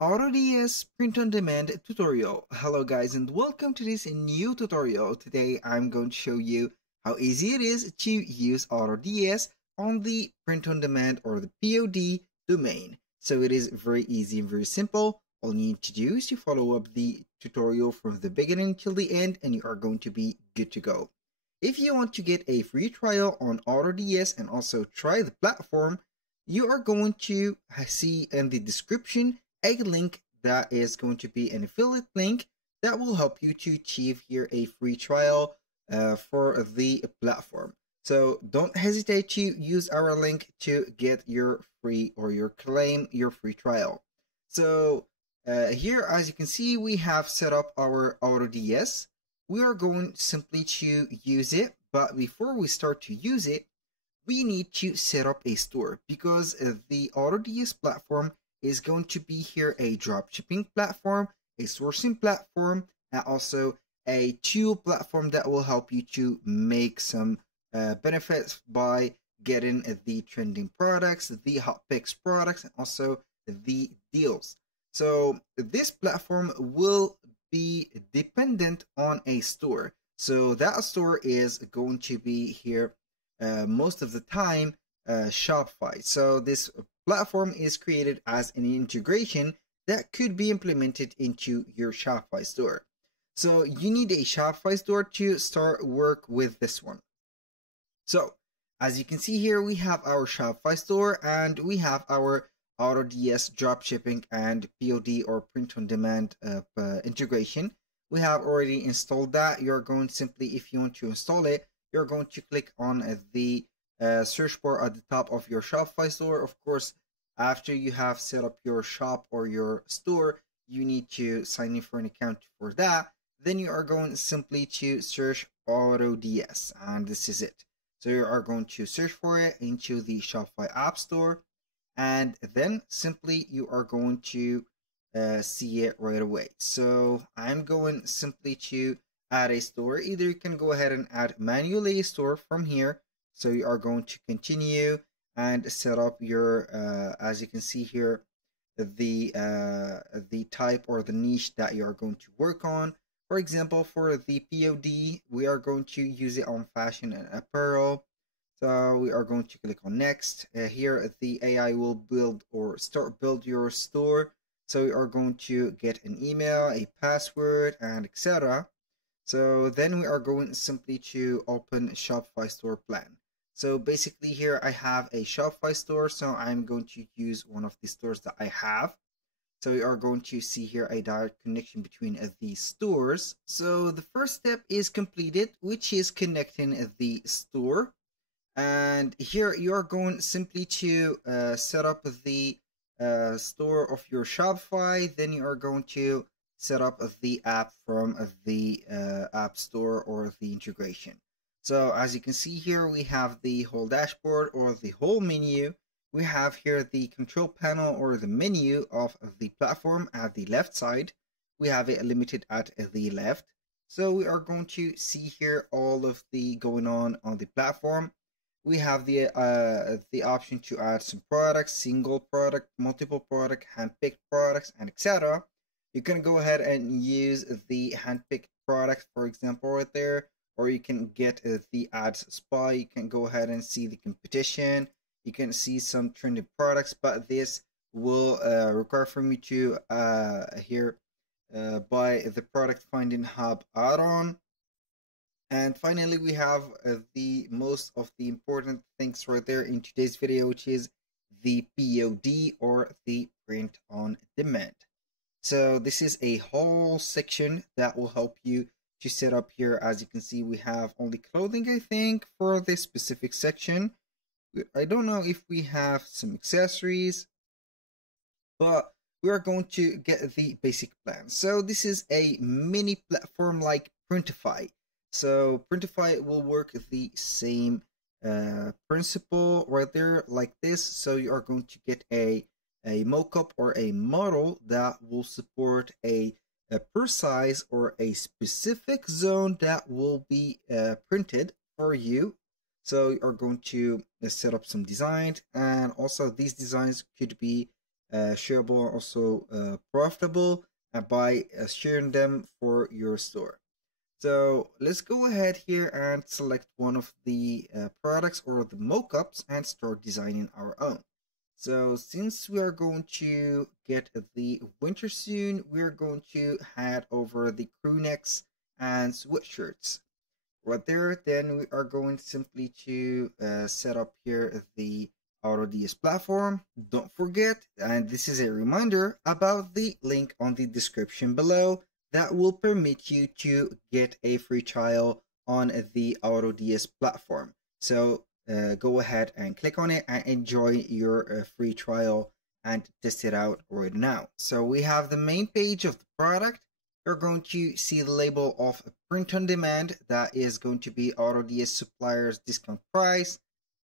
AutoDS Print on Demand tutorial. Hello guys and welcome to this new tutorial. Today I'm going to show you how easy it is to use AutoDS on the Print on Demand or the POD domain. So it is very easy and very simple. All you need to do is to follow up the tutorial from the beginning till the end and you are going to be good to go. If you want to get a free trial on AutoDS and also try the platform, you are going to see in the description a link that is going to be an affiliate link that will help you to achieve here a free trial for the platform. So don't hesitate to use our link to get your free or claim your free trial. So here, as you can see, we have set up our AutoDS. We are going simply to use it, but before we start to use it, we need to set up a store because the AutoDS platform is going to be here a dropshipping platform, a sourcing platform, and also a tool platform that will help you to make some benefits by getting the trending products, the hot picks products, and also the deals. So this platform will be dependent on a store. So that store is going to be here most of the time Shopify. So this platform is created as an integration that could be implemented into your Shopify store. So you need a Shopify store to start work with this one. So as you can see here, we have our Shopify store and we have our AutoDS dropshipping and POD or print on demand integration. We have already installed that. You're going simply, if you want to install it, you're going to click on the search bar at the top of your Shopify store. Of course, after you have set up your shop or your store, you need to sign in for an account for that. Then you are going simply to search AutoDS, and this is it. So you are going to search for it into the Shopify App Store, and then simply you are going to see it right away. So I'm going simply to add a store. Either you can go ahead and add manually a store from here. So you are going to continue and set up your, as you can see here, the type or the niche that you are going to work on. For example, for the POD, we are going to use it on fashion and apparel. So we are going to click on next. Here the AI will build or build your store. So we are going to get an email, a password, and etc. So then we are going simply to open Shopify store plan. So basically here I have a Shopify store, so I'm going to use one of the stores that I have. So we are going to see here a direct connection between these stores. So the first step is completed, which is connecting the store. And here you are going simply to set up the store of your Shopify. Then you are going to set up the app from the app store or the integration. So as you can see here, we have the whole dashboard or the whole menu. We have here the control panel or the menu of the platform at the left side. We have it limited at the left. So we are going to see here all of the going on the platform. We have the option to add some products, single product, multiple product, hand-picked products, and etc. You can go ahead and use the hand-picked product, for example, right there, or you can get the ads spy. You can go ahead and see the competition. You can see some trending products, but this will require for me to here buy the product finding hub add-on. And finally, we have the most of the important things right there in today's video, which is the POD or the print on demand. So this is a whole section that will help you to set up here. As you can see, we have only clothing, I think, for this specific section. I don't know if we have some accessories, but we are going to get the basic plan. So this is a mini platform like Printify. So Printify will work the same principle right there like this. So you are going to get a mockup or a model that will support a per size or a specific zone that will be printed for you. So you are going to set up some designs, and also these designs could be shareable, also profitable by sharing them for your store. So let's go ahead here and select one of the products or the mockups and start designing our own. So since we are going to get the winter soon, we're going to head over the crew necks and sweatshirts. Right there, then we are going simply to set up here the AutoDS platform. Don't forget, and this is a reminder about the link on the description below that will permit you to get a free trial on the AutoDS platform. So go ahead and click on it and enjoy your free trial and test it out right now. So we have the main page of the product. You're going to see the label of print on demand. That is going to be AutoDS suppliers discount price.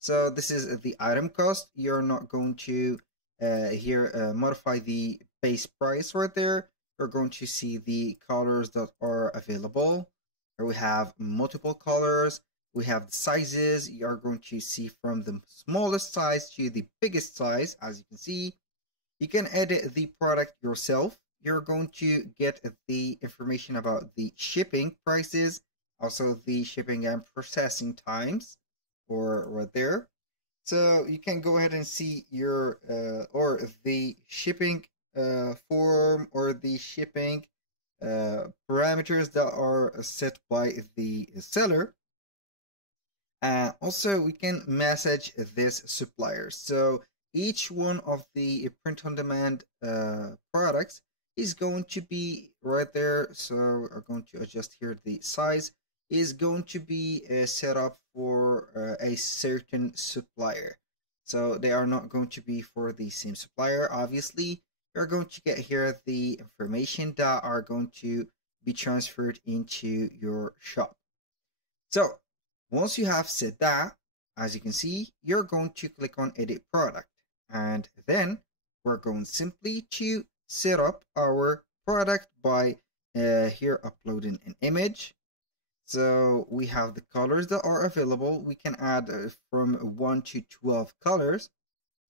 So this is the item cost. You're not going to modify the base price right there. You're going to see the colors that are available. Here we have multiple colors. We have the sizes. You are going to see from the smallest size to the biggest size. As you can see, you can edit the product yourself. You're going to get the information about the shipping prices, also the shipping and processing times, or right there. So you can go ahead and see your or the shipping form or the shipping parameters that are set by the seller. Also, we can message this supplier. So each one of the print-on-demand products is going to be right there. So we're going to adjust here the size is going to be set up for a certain supplier. So they are not going to be for the same supplier. Obviously, you're going to get here the information that are going to be transferred into your shop. So once you have set that, as you can see, you're going to click on edit product, and then we're going simply to set up our product by here uploading an image. So we have the colors that are available. We can add from 1 to 12 colors.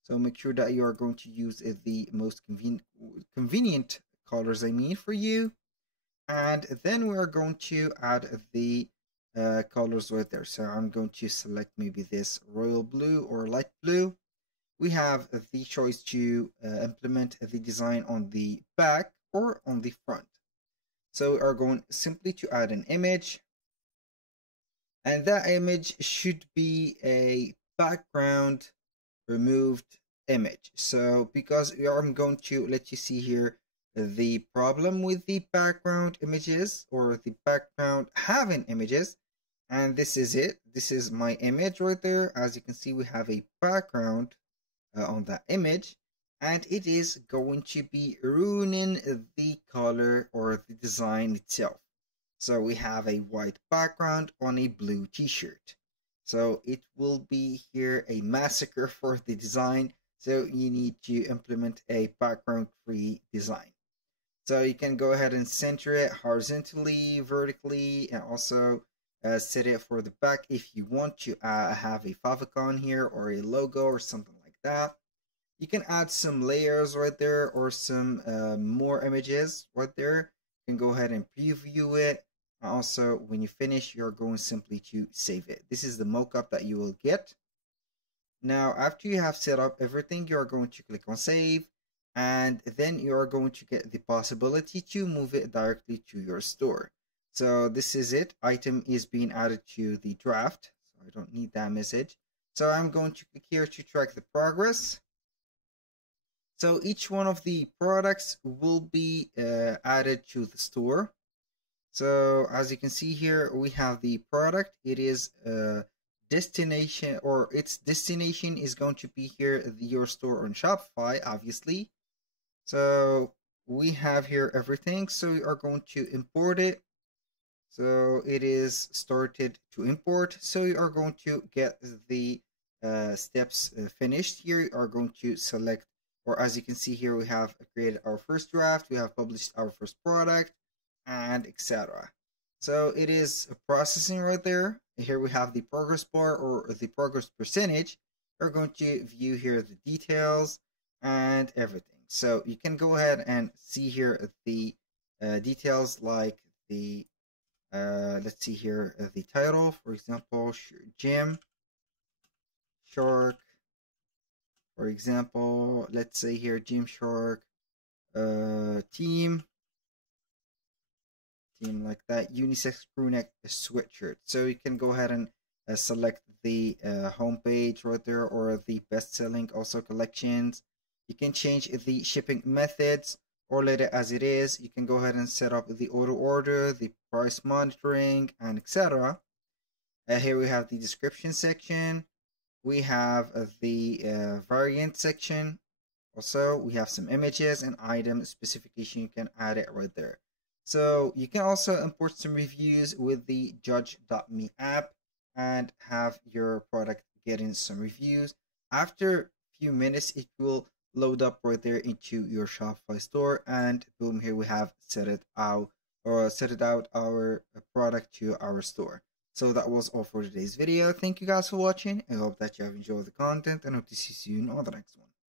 So make sure that you are going to use the most convenient colors, for you. And then we are going to add the colors right there. So I'm going to select maybe this royal blue or light blue. We have the choice to implement the design on the back or on the front. So we are going simply to add an image, and that image should be a background removed image. So because I'm going to let you see here the problem with the background images or the background having images, and this is it. This is my image right there. As you can see, we have a background on that image, and it is going to be ruining the color or the design itself. So we have a white background on a blue t-shirt. So it will be here a massacre for the design. So you need to implement a background free design. So you can go ahead and center it horizontally, vertically, and also set it for the back if you want to have a favicon here or a logo or something like that. You can add some layers right there or some more images right there. You can go ahead and preview it. Also, when you finish, you're going simply to save it. This is the mockup that you will get. Now, after you have set up everything, you're going to click on save, and then you are going to get the possibility to move it directly to your store. So this is it. Item is being added to the draft, so I don't need that message. So I'm going to click here to track the progress. So each one of the products will be added to the store. So as you can see here, we have the product. It is destination, or its destination is going to be here, your store on Shopify, obviously. So we have here everything. So we are going to import it. So it is started to import. So you are going to get the steps finished. Here you are going to select, or as you can see here, we have created our first draft. We have published our first product, and etc. So it is processing right there. Here we have the progress bar or the progress percentage. We're going to view here the details and everything. So you can go ahead and see here the details, like the let's see here, the title, for example, Gym Shark, for example, let's say here Gymshark team like that, unisex crewneck sweatshirt. So you can go ahead and select the homepage right there, or the best-selling also collections. You can change the shipping methods or let it as it is. You can go ahead and set up the auto order, the price monitoring, and etc. Here we have the description section. We have the variant section. Also, we have some images and item specification. You can add it right there. So you can also import some reviews with the judge.me app and have your product getting some reviews. After a few minutes, it will load up right there into your Shopify store, and boom, here we have set it out our product to our store. So that was all for today's video. Thank you guys for watching. I hope that you have enjoyed the content, and hope to see you soon on the next one.